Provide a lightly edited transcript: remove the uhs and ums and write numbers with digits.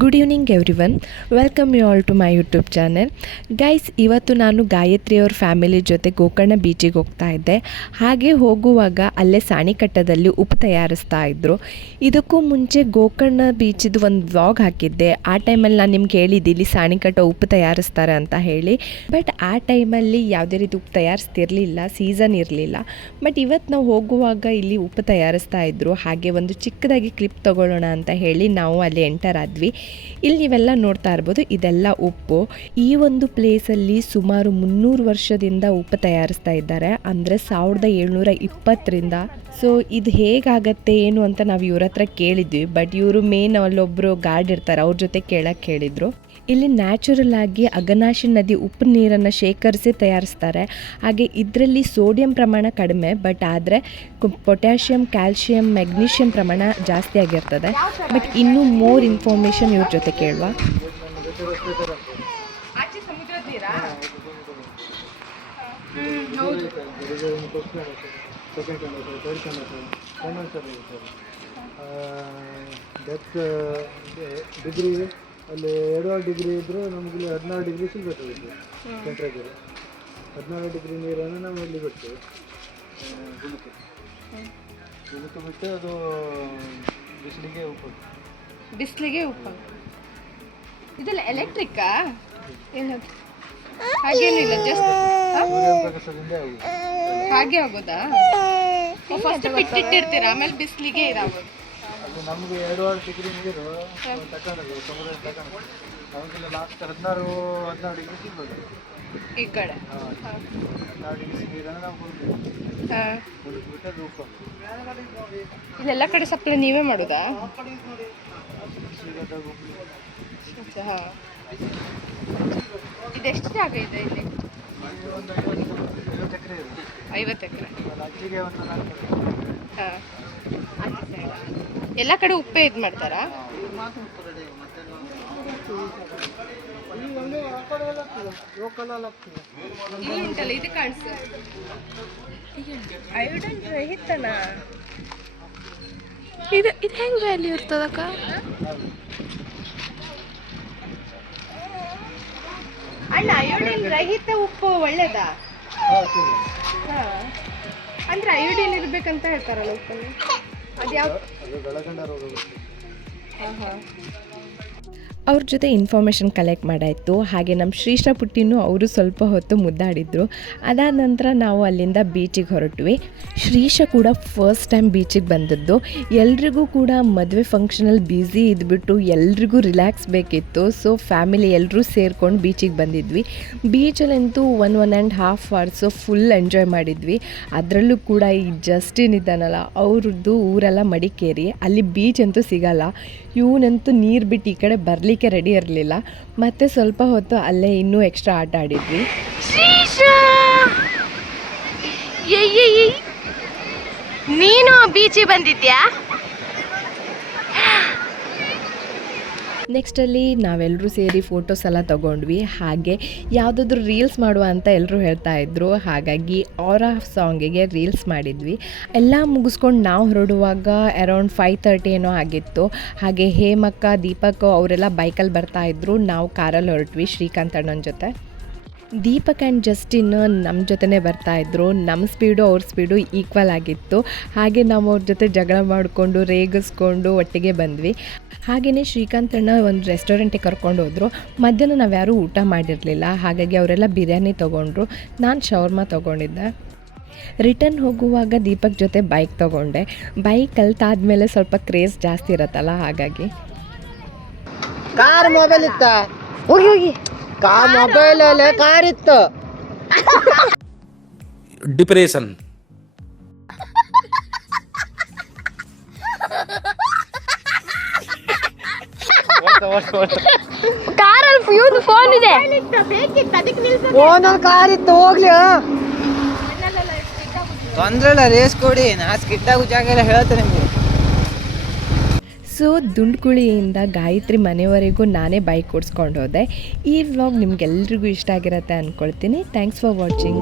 Good evening everyone, welcome you all to my YouTube channel. Guys, ಇವತ್ತು ನಾನು ಗಾಯತ್ರಿಯವ್ರ family ಜೊತೆ ಗೋಕರ್ಣ ಬೀಚಿಗೆ ಹೋಗ್ತಾ ಇದ್ದೆ. ಹಾಗೆ ಹೋಗುವಾಗ ಅಲ್ಲೇ ಸಾಣಿಕಟ್ಟದಲ್ಲಿ ಉಪ್ಪು ತಯಾರಿಸ್ತಾ ಇದ್ದರು. ಇದಕ್ಕೂ ಮುಂಚೆ ಗೋಕರ್ಣ ಬೀಚಿದು ಒಂದು ವ್ಲಾಗ್ ಹಾಕಿದ್ದೆ. ಆ ಟೈಮಲ್ಲಿ ನಾನು ನಿಮ್ಗೆ ಹೇಳಿದ್ದೆ ಇಲ್ಲಿ ಸಾಣಿಕಟ್ಟ ಉಪ್ಪು ತಯಾರಿಸ್ತಾರೆ ಅಂತ ಹೇಳಿ. ಬಟ್ ಆ ಟೈಮಲ್ಲಿ ಯಾವುದೇ ರೀತಿ ಉಪ್ಪು ತಯಾರಿಸ್ತಿರಲಿಲ್ಲ, ಸೀಸನ್ ಇರಲಿಲ್ಲ. ಬಟ್ ಇವತ್ತು ನಾವು ಹೋಗುವಾಗ ಇಲ್ಲಿ ಉಪ್ಪು ತಯಾರಿಸ್ತಾ ಇದ್ದರು. ಹಾಗೆ ಒಂದು ಚಿಕ್ಕದಾಗಿ ಕ್ಲಿಪ್ ತೊಗೊಳ್ಳೋಣ ಅಂತ ಹೇಳಿ ನಾವು ಅಲ್ಲಿ ಎಂಟರ್ ಆದ್ವಿ. ಇಲ್ಲಿ ನೀವೆಲ್ಲ ನೋಡ್ತಾ ಇರ್ಬೋದು, ಇದೆಲ್ಲ ಉಪ್ಪು. ಈ ಒಂದು ಪ್ಲೇಸಲ್ಲಿ ಸುಮಾರು 300 ವರ್ಷದಿಂದ ಉಪ್ಪು ತಯಾರಿಸ್ತಾ ಇದ್ದಾರೆ, ಅಂದರೆ 1720ರಿಂದ. ಸೊ ಇದು ಹೇಗಾಗತ್ತೆ ಏನು ಅಂತ ನಾವು ಇವ್ರ ಹತ್ರ ಕೇಳಿದ್ವಿ. ಬಟ್ ಇವರು ಮೇನ್ ಅಲ್ಲೊಬ್ಬರು ಗಾರ್ಡ್ ಇರ್ತಾರೆ, ಅವ್ರ ಜೊತೆ ಕೇಳಕ್ಕೆ ಹೇಳಿದರು. ಇಲ್ಲಿ ನ್ಯಾಚುರಲ್ ಆಗಿ ಅಘನಾಶಿ ನದಿ ಉಪ್ಪು ನೀರನ್ನು ಶೇಖರಿಸಿ ತಯಾರಿಸ್ತಾರೆ. ಹಾಗೆ ಇದರಲ್ಲಿ ಸೋಡಿಯಂ ಪ್ರಮಾಣ ಕಡಿಮೆ, ಬಟ್ ಆದರೆ ಪೊಟ್ಯಾಷಿಯಮ್, ಕ್ಯಾಲ್ಶಿಯಂ, ಮೆಗ್ನೀಷಿಯಂ ಪ್ರಮಾಣ ಜಾಸ್ತಿ ಆಗಿರ್ತದೆ. ಬಟ್ ಇನ್ನೂ ಮೋರ್ ಇನ್ಫಾರ್ಮೇಷನ್ ಇವ್ರ ಜೊತೆ ಕೇಳುವ. ಅಲ್ಲಿ 2 ಡಿಗ್ರಿ ಇದ್ದರೆ ನಮಗೆ 16 ಡಿಗ್ರಿ ಸಿಗಬೇಕಾಗುತ್ತೆ ಟೆಂಪ್ರೇಚರ್. 16 ಡಿಗ್ರಿ ನೀರನ್ನು ನಾವು ಇಲ್ಲಿ ಬಿಡ್ತೇವೆ. ಗುಣಕ್ಕೆ ಬಿಟ್ಟು ಅದು ಬಿಸಿಲಿಗೆ ಉಪ್ಪು. ಇದೆಲ್ಲ ಎಲೆಕ್ಟ್ರಿಕ್ಕಾ? ಏನದು? ಹಾಗೇನಿಲ್ಲ, ಜಸ್ಟ್ ಪ್ರಕಾಶದಿಂದ ಹಾಗೆ ಆಗೋದಾ? ಫಸ್ಟ್ ಬಿಟ್ಟಿರ್ತೀರಾ, ಆಮೇಲೆ ಬಿಸಿಲಿಗೆ ಇದಾಗೋದು. ಅದು ನಮಗೆ 2 ಡಿಗ್ರಿ ನೀರು ತಗೊಂಡು ಸಮುದ್ರ ತಗೊಂಡು ನಮಗೆಲ್ಲ ಲಾಸ್ಟ್ 16 ಡಿಗ್ರಿ ಸಿಗ್ಬೋದು ಈ ಕಡೆ. 16 ಡಿಗ್ರಿ ನೀರನ್ನು ನಾವು ಬಿಟ್ಟು ಅದು ಉಪ್ಪು. ಇಲ್ಲೆಲ್ಲ ಕಡೆ ಸಪ್ಲೈ ನೀವೇ ಮಾಡೋದಾ? ಇದೆಷ್ಟು ಜಾಗ ಇದೆ ಇಲ್ಲಿ? 50 ಎಕರೆ. ಅಕ್ಕಿಗೆ ಒಂದು 4 ಹಾಂ, ಎಲ್ಲ ಕಡೆ ಉಪ್ಪೇ ಇದು ಮಾಡ್ತಾರಾ? ಇಲ್ಲಿ ಉಂಟಲ್ಲ, ಇದು ಕಾಣಿಸ್ತು ಅಯೋಡಿನ್ ರಹಿತನ. ಇದು ಹೆಂಗೆ ವ್ಯಾಲ್ಯೂ ಇರ್ತದಕ್ಕ? ಅಲ್ಲ, ಅಯೋಡಿನ್ ರಹಿತ ಉಪ್ಪು ಒಳ್ಳೇದಾ? ಅಂದ್ರೆ ಅಯೋಡಿನ್ ಇರ್ಬೇಕಂತ ಹೇಳ್ತಾರಲ್ಲ ಉಪ್ಪಲ್ಲಿ. ಅದು ಯಾವ? ಅವ್ರ ಜೊತೆ ಇನ್ಫಾರ್ಮೇಷನ್ ಕಲೆಕ್ಟ್ ಮಾಡಾಯಿತು. ಹಾಗೆ ನಮ್ಮ ಶ್ರೀಷ್ಠ ಪುಟ್ಟಿನೂ ಅವರು ಸ್ವಲ್ಪ ಹೊತ್ತು ಮುದ್ದಾಡಿದ್ರು. ಅದಾದ ನಂತರ ನಾವು ಅಲ್ಲಿಂದ ಬೀಚಿಗೆ ಹೊರಟ್ವಿ. ಶ್ರೀಷ ಕೂಡ ಫಸ್ಟ್ ಟೈಮ್ ಬೀಚಿಗೆ ಬಂದದ್ದು. ಎಲ್ರಿಗೂ ಕೂಡ ಮದುವೆ ಫಂಕ್ಷನಲ್ಲಿ ಬ್ಯುಸಿ ಇದ್ಬಿಟ್ಟು ಎಲ್ರಿಗೂ ರಿಲ್ಯಾಕ್ಸ್ ಬೇಕಿತ್ತು. ಸೊ ಫ್ಯಾಮಿಲಿ ಎಲ್ಲರೂ ಸೇರ್ಕೊಂಡು ಬೀಚಿಗೆ ಬಂದಿದ್ವಿ. ಬೀಚಲ್ಲಂತೂ 1.5 hours ಫುಲ್ ಎಂಜಾಯ್ ಮಾಡಿದ್ವಿ. ಅದರಲ್ಲೂ ಕೂಡ ಈ ಜಸ್ಟಿನ್ ಇದ್ದಾನಲ್ಲ, ಅವ್ರದ್ದು ಊರೆಲ್ಲ ಮಡಿಕೇರಿ, ಅಲ್ಲಿ ಬೀಚ್ ಅಂತೂ ಸಿಗಲ್ಲ. ಇವನಂತೂ ನೀರು ಬಿಟ್ಟು ಈ ಕಡೆ ಬರಲಿಕ್ಕೆ ರೆಡಿ ಇರಲಿಲ್ಲ. ಮತ್ತೆ ಸ್ವಲ್ಪ ಹೊತ್ತು ಅಲ್ಲೇ ಇನ್ನೂ ಎಕ್ಸ್ಟ್ರಾ ಆಟ ಆಡಿದ್ವಿ. ನೀನು ಬೀಚಿಗೆ ಬಂದಿದ್ಯಾ? ನೆಕ್ಸ್ಟಲ್ಲಿ ನಾವೆಲ್ಲರೂ ಸೇರಿ ಫೋಟೋಸ್ ಎಲ್ಲ ತೊಗೊಂಡ್ವಿ. ಹಾಗೆ ಯಾವುದಾದ್ರೂ ರೀಲ್ಸ್ ಮಾಡುವ ಅಂತ ಎಲ್ಲರೂ ಹೇಳ್ತಾಯಿದ್ರು. ಹಾಗಾಗಿ ಅವರ ಸಾಂಗಿಗೆ ರೀಲ್ಸ್ ಮಾಡಿದ್ವಿ. ಎಲ್ಲ ಮುಗಿಸ್ಕೊಂಡು ನಾವು ಹೊರಡುವಾಗ ಅರೌಂಡ್ 5:30 ಏನೋ ಆಗಿತ್ತು. ಹಾಗೆ ಹೇಮಕ್ಕ, ದೀಪಕ್ ಅವರೆಲ್ಲ ಬೈಕಲ್ಲಿ ಬರ್ತಾಯಿದ್ರು. ನಾವು ಕಾರಲ್ಲಿ ಹೊರಟ್ವಿ ಶ್ರೀಕಾಂತ್ ಅಣ್ಣನ ಜೊತೆ. ದೀಪಕ್ ಆ್ಯಂಡ್ ಜಸ್ಟಿನ್ ನಮ್ಮ ಜೊತೆನೇ ಬರ್ತಾಯಿದ್ರು. ನಮ್ಮ ಸ್ಪೀಡು ಅವ್ರ ಸ್ಪೀಡು ಈಕ್ವಲ್ ಆಗಿತ್ತು. ಹಾಗೆ ನಾವು ಅವ್ರ ಜೊತೆ ಜಗಳ ಮಾಡಿಕೊಂಡು ರೇಗಿಸ್ಕೊಂಡು ಒಟ್ಟಿಗೆ ಬಂದ್ವಿ. ಹಾಗೆಯೇ ಶ್ರೀಕಾಂತ್ ಅಣ್ಣ ಒಂದು ರೆಸ್ಟೋರೆಂಟಿಗೆ ಕರ್ಕೊಂಡು ಹೋದರು. ಮಧ್ಯಾಹ್ನ ನಾವು ಯಾರೂ ಊಟ ಮಾಡಿರಲಿಲ್ಲ. ಹಾಗಾಗಿ ಅವರೆಲ್ಲ ಬಿರಿಯಾನಿ ತೊಗೊಂಡ್ರು. ನಾನು ಶವರ್ಮ ತೊಗೊಂಡಿದ್ದೆ. ರಿಟರ್ನ್ ಹೋಗುವಾಗ ದೀಪಕ್ ಜೊತೆ ಬೈಕ್ ತೊಗೊಂಡೆ. ಬೈಕ್ ಕಲ್ತಾದ್ಮೇಲೆ ಸ್ವಲ್ಪ ಕ್ರೇಜ್ ಜಾಸ್ತಿ ಇರತ್ತಲ್ಲ, ಹಾಗಾಗಿ. ಕಾರ್ ಮೊಬೈಲ್ ಇತ್ತ, ಹೋಗಿ ಮೊಬೈಲ್ ಅಲ್ಲೇ ಕಾರ್ ಇತ್ತು. ಡಿಪ್ರೆಷನ್ ಕಾರಲ್ಲಿ ಫೋನ್ ಇದೆ, ಫೋನಲ್ಲಿ ಕಾರ್ ಇತ್ತು, ಹೋಗ್ಲಿ ತೊಂದ್ರೆ ಇಲ್ಲ. ರೇಸ್ ಕೊಡಿ, ನಾ ಸ್ಕಿಟ್ಟಾಗು ಜಾಗ ಎಲ್ಲ ಹೇಳ್ತೇನೆ ನಿಮಗೆ. ಸೊ ದುಂಡ್ಕುಳಿಯಿಂದ ಗಾಯತ್ರಿ ಮನೆಯವರೆಗೂ ನಾನೇ ಬೈಕ್ ಓಡಿಸ್ಕೊಂಡು ಹೋದೆ. ಈ ವ್ಲಾಗ್ ನಿಮ್ಗೆಲ್ರಿಗೂ ಇಷ್ಟ ಆಗಿರುತ್ತೆ ಅಂದ್ಕೊಳ್ತೀನಿ. Thanks for watching.